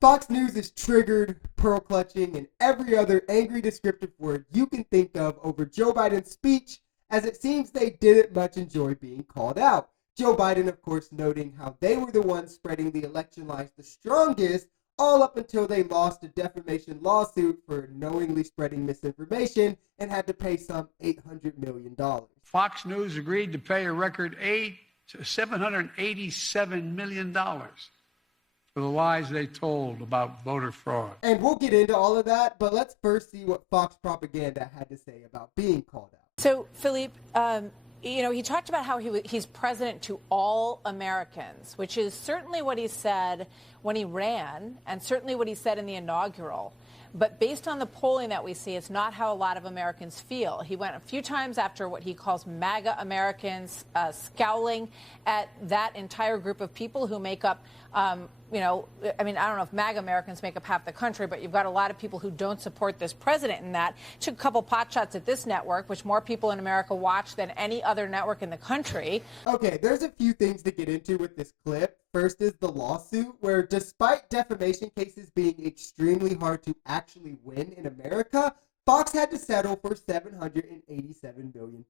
Fox News is triggered, pearl clutching, and every other angry descriptive word you can think of over Joe Biden's speech, as it seems they didn't much enjoy being called out. Joe Biden, of course, noting how they were the ones spreading the election lies the strongest, all up until they lost a defamation lawsuit for knowingly spreading misinformation and had to pay some $800 million. Fox News agreed to pay a record $787 million for the lies they told about voter fraud. And we'll get into all of that, but let's first see what Fox propaganda had to say about being called out. So, Philippe, he talked about how he's president to all Americans, which is certainly what he said when he ran and certainly what he said in the inaugural. But based on the polling that we see, it's not how a lot of Americans feel. He went a few times after what he calls MAGA Americans, scowling at that entire group of people who make up, I don't know if MAGA Americans make up half the country, but you've got a lot of people who don't support this president in that. Took a couple pot shots at this network, which more people in America watch than any other network in the country. Okay, there's a few things to get into with this clip. First is the lawsuit, where despite defamation cases being extremely hard to actually win in America, Fox had to settle for $787 million,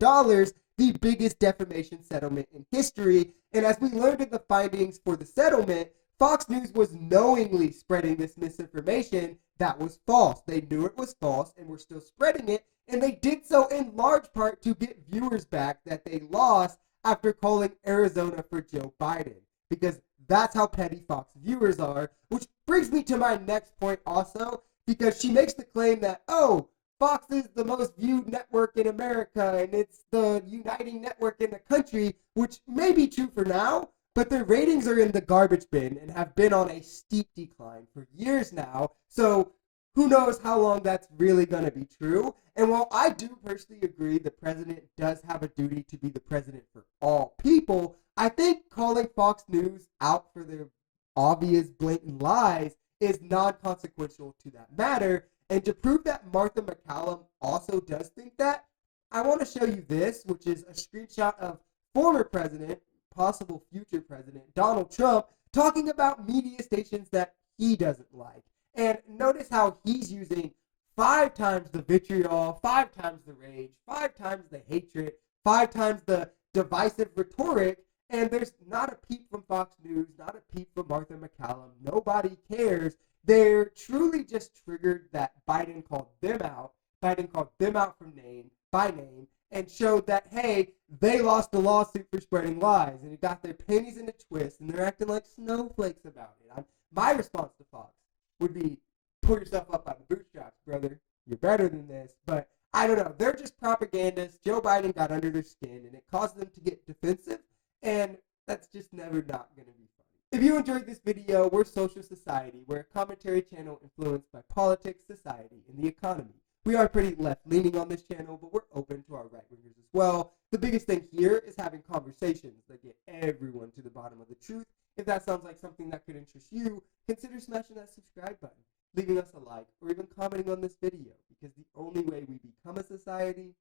the biggest defamation settlement in history. And as we learned in the findings for the settlement, Fox News was knowingly spreading this misinformation that was false. They knew it was false and were still spreading it, and they did so in large part to get viewers back that they lost after calling Arizona for Joe Biden, because that's how petty Fox viewers are, which brings me to my next point also, because she makes the claim that, Fox is the most viewed network in America and it's the uniting network in the country, which may be true for now, but their ratings are in the garbage bin and have been on a steep decline for years now. So who knows how long that's really going to be true. And while I do personally agree the president does have a duty to be the president for all people, I think calling Fox News out for their obvious blatant lies is non-consequential to that matter. And to prove that Martha McCallum also does think that, I want to show you this, which is a screenshot of former president, possible future president, Donald Trump, talking about media stations that he doesn't like. And notice how he's using 5 times the vitriol, 5 times the rage, 5 times the hatred, 5 times the divisive rhetoric, and there's not a peep from Fox News, not a peep from Martha McCallum. Nobody cares. They're truly just triggered that Biden called them out. Biden called them out by name, and showed that, hey, they lost the lawsuit for spreading lies, and it got their panties in a twist, and they're acting like snowflakes about it. My response to Fox would be, pull yourself up by the bootstraps, brother. You're better than this. But I don't know. They're just propagandists. Joe Biden got under their skin, and it caused them to get defensive, and that's just never not going to be funny. If you enjoyed this video, we're Social Society. We're a commentary channel influenced by politics, society, and the economy. We are pretty left-leaning on this channel, but we're open to our right-wingers as well. The biggest thing here is having conversations that get everyone to the bottom of the truth. If that sounds like something that could interest you, consider smashing that subscribe button, leaving us a like, or even commenting on this video, because the only way we become a society